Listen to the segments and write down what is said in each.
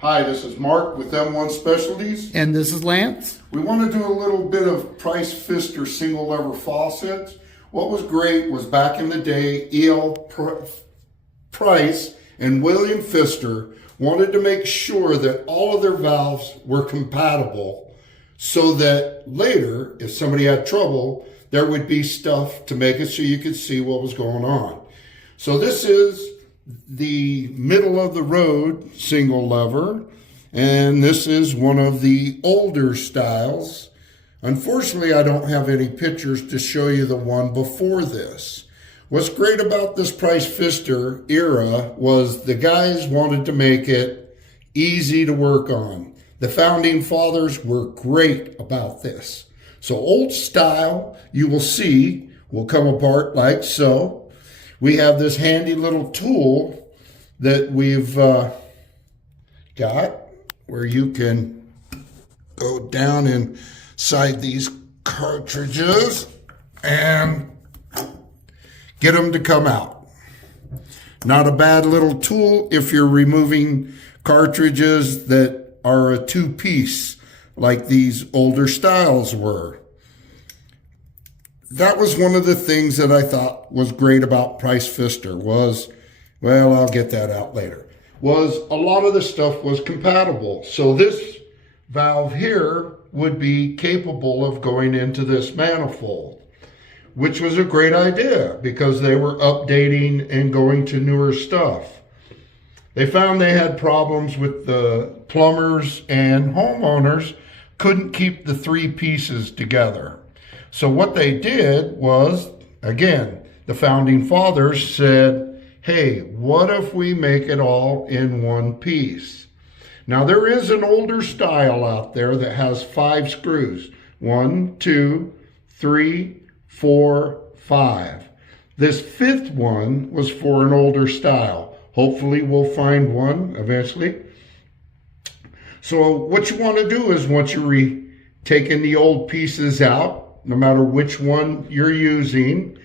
Hi, this is Mark with M1 Specialties. And this is Lance. We want to do a little bit of pfister single lever faucets. What was great was back in the day, E.L. Price and William Pfister wanted to make sure that all of their valves were compatible so that later, if somebody had trouble, there would be stuff to make it so you could see what was going on. So this is the middle of the road single lever, and this is one of the older styles. Unfortunately, I don't have any pictures to show you the one before this. What's great about this Pfister era was the guys wanted to make it easy to work on. The founding fathers were great about this. So old style, you will see, will come apart like so. We have this handy little tool that we've got where you can go down inside these cartridges and get them to come out. Not a bad little tool if you're removing cartridges that are a two-piece like these older styles were. That was one of the things that I thought was great about Pfister was, well, I'll get that out later, was a lot of the stuff was compatible. So this valve here would be capable of going into this manifold, which was a great idea because they were updating and going to newer stuff. They found they had problems with the plumbers and homeowners couldn't keep the three pieces together. So what they did was, again, the founding fathers said, hey, what if we make it all in one piece? Now there is an older style out there that has 5 screws. 1, 2, 3, 4, 5. This 5th one was for an older style. Hopefully we'll find one eventually. So what you want to do is once you're taking the old pieces out, no matter which one you're using,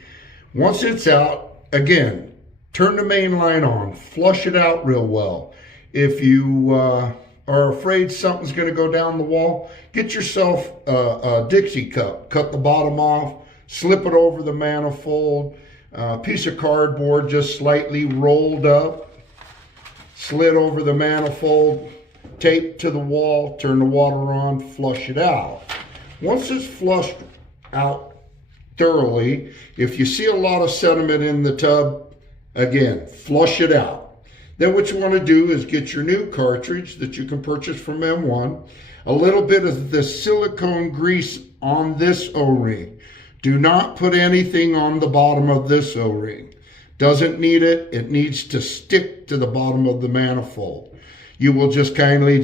once it's out, again, turn the main line on, flush it out real well. If you are afraid something's going to go down the wall, get yourself a Dixie cup, cut the bottom off, slip it over the manifold, piece of cardboard just slightly rolled up, slid over the manifold, tape to the wall, turn the water on, flush it out. Once it's flushed out thoroughly, if you see a lot of sediment in the tub, again, flush it out. Then what you want to do is get your new cartridge that you can purchase from M1, a little bit of the silicone grease on this O-ring. Do not put anything on the bottom of this O-ring. Doesn't need it. It needs to stick to the bottom of the manifold. You will just kindly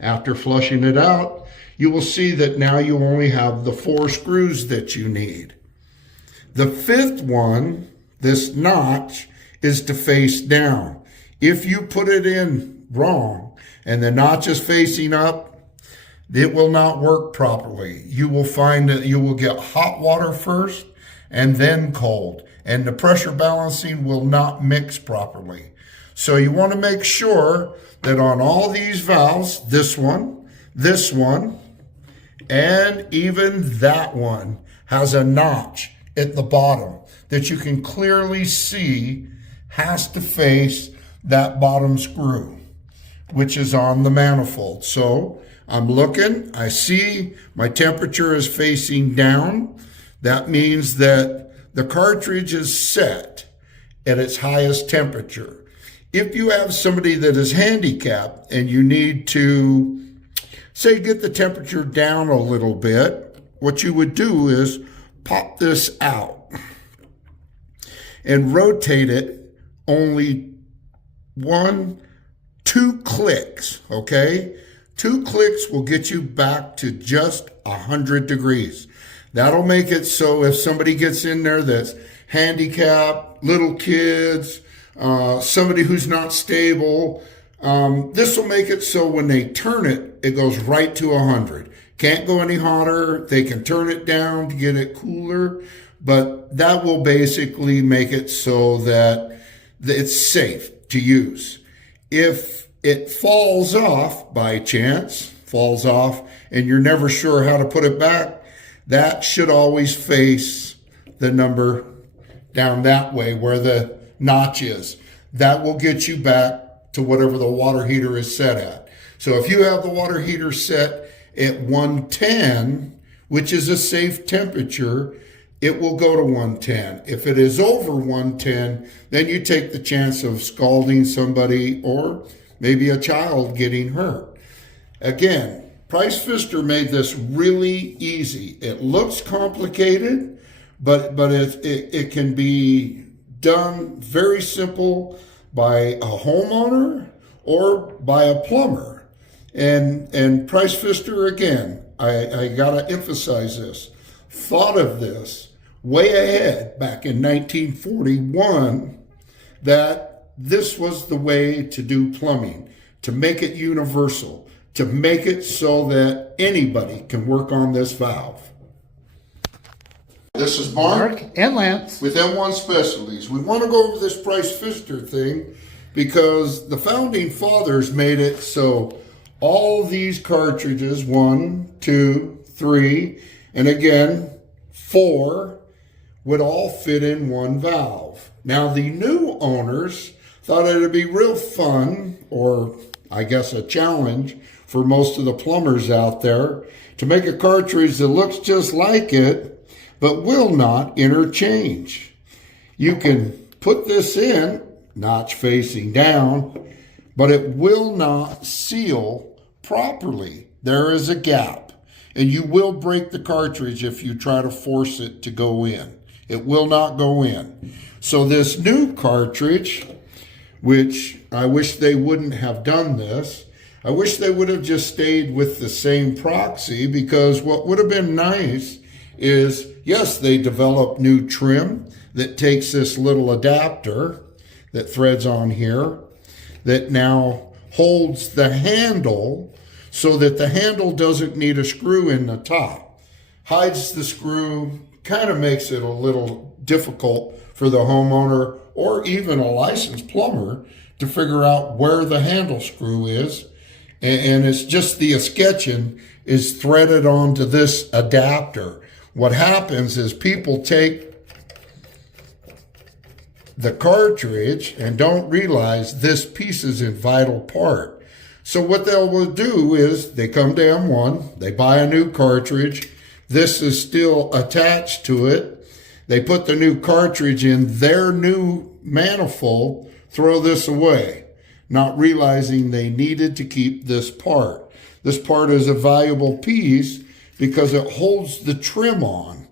after flushing it out, you will see that now you only have the 4 screws that you need. The 5th one, this notch, is to face down. If you put it in wrong and the notch is facing up, it will not work properly. You will find that you will get hot water first and then cold, and the pressure balancing will not mix properly. So you want to make sure that on all these valves, this one, and even that one has a notch at the bottom that you can clearly see has to face that bottom screw, which is on the manifold. So I'm looking, I see my temperature is facing down. That means that the cartridge is set at its highest temperature. If you have somebody that is handicapped and you need to, say, get the temperature down a little bit, what you would do is pop this out and rotate it only 2 clicks, okay? 2 clicks will get you back to just 100 degrees. That'll make it so if somebody gets in there that's handicapped, little kids, somebody who's not stable, this will make it so when they turn it, it goes right to 100. Can't go any hotter. They can turn it down to get it cooler, but that will basically make it so that it's safe to use. If it falls off by chance, falls off, and you're never sure how to put it back, that should always face the number down that way where the notch is. That will get you back to whatever the water heater is set at. So if you have the water heater set at 110, which is a safe temperature, it will go to 110. If it is over 110, then you take the chance of scalding somebody or maybe a child getting hurt. Again, Price Pfister made this really easy. It looks complicated, but it can be done very simple by a homeowner or by a plumber. And Price Pfister, again, I gotta emphasize this, thought of this way ahead back in 1941, that this was the way to do plumbing, to make it universal, to make it so that anybody can work on this valve. This is Mark and Lance with M1 Specialties. We want to go over this Price Pfister thing because the founding fathers made it so all these cartridges, 1, 2, 3, and again, 4, would all fit in one valve. Now, the new owners thought it'd be real fun, or I guess a challenge for most of the plumbers out there, to make a cartridge that looks just like it, but will not interchange. You can put this in, notch facing down, but it will not seal properly. There is a gap, and you will break the cartridge if you try to force it to go in. It will not go in. So this new cartridge, which I wish they wouldn't have done this, I wish they would have just stayed with the same proxy, because what would have been nice is, yes, they developed new trim that takes this little adapter that threads on here that now holds the handle so that the handle doesn't need a screw in the top. Hides the screw, kind of makes it a little difficult for the homeowner or even a licensed plumber to figure out where the handle screw is. And it's just the escutcheon is threaded onto this adapter. What happens is people take the cartridge and don't realize this piece is a vital part. So what they'll do is they come to M1, they buy a new cartridge. This is still attached to it. They put the new cartridge in their new manifold, throw this away, not realizing they needed to keep this part. This part is a valuable piece because it holds the trim on.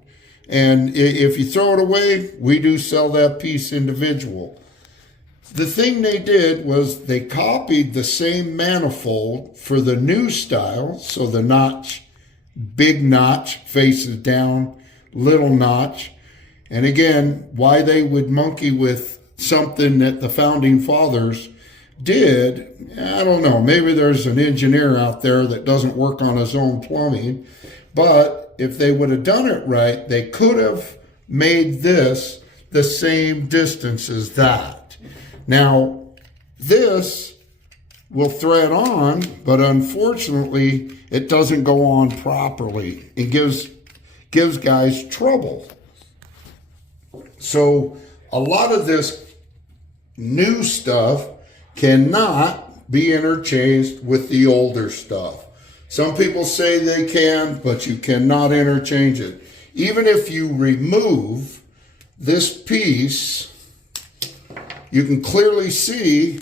And if you throw it away, we do sell that piece individual. The thing they did was they copied the same manifold for the new style. So the notch, big notch faces down, little notch. And again, why they would monkey with something that the founding fathers did, I don't know. Maybe there's an engineer out there that doesn't work on his own plumbing. But if they would have done it right, they could have made this the same distance as that. Now, this will thread on, but unfortunately, it doesn't go on properly. It gives guys trouble. So a lot of this new stuff cannot be interchanged with the older stuff. Some people say they can, but you cannot interchange it. Even if you remove this piece, you can clearly see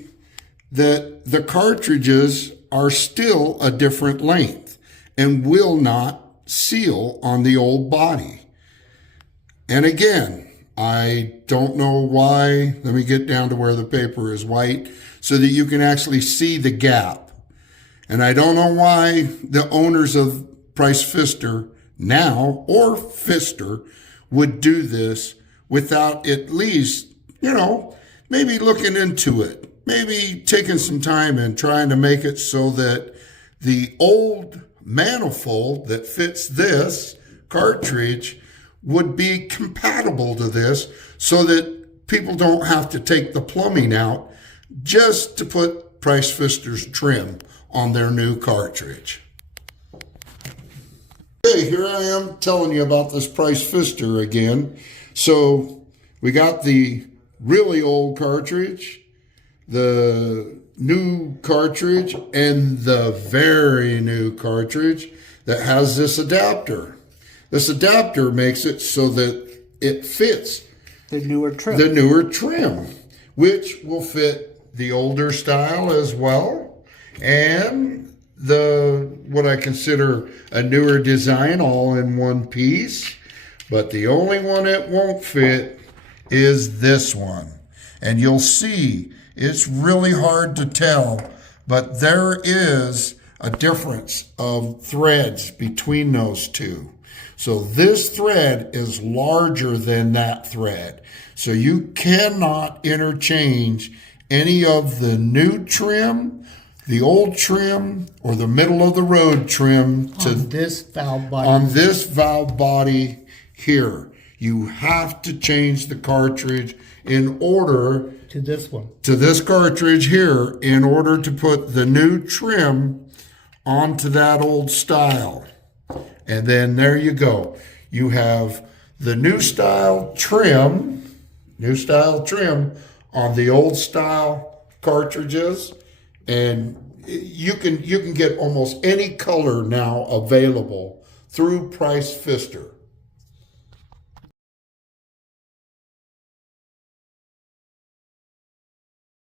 that the cartridges are still a different length and will not seal on the old body. And again, I don't know why. Let me get down to where the paper is white so that you can actually see the gap. And I don't know why the owners of Price Pfister now, or Pfister, would do this without at least, maybe looking into it. Maybe taking some time and trying to make it so that the old manifold that fits this cartridge would be compatible to this so that people don't have to take the plumbing out just to put Price Fister's trim on their new cartridge. Okay, here I am telling you about this Price Fister again. So we got the really old cartridge, the new cartridge, and the very new cartridge that has this adapter. This adapter makes it so that it fits the newer trim, which will fit the older style as well, and what I consider a newer design all in one piece. But the only one it won't fit is this one. And you'll see it's really hard to tell, but there is a difference of threads between those two. So this thread is larger than that thread. So you cannot interchange any of the new trim, the old trim, or the middle of the road trim on this valve body. On this valve body here. You have to change the cartridge in order to this one. To this cartridge here in order to put the new trim onto that old style. And then there you go. You have the new style trim on the old style cartridges, and you can get almost any color now available through Price Fister.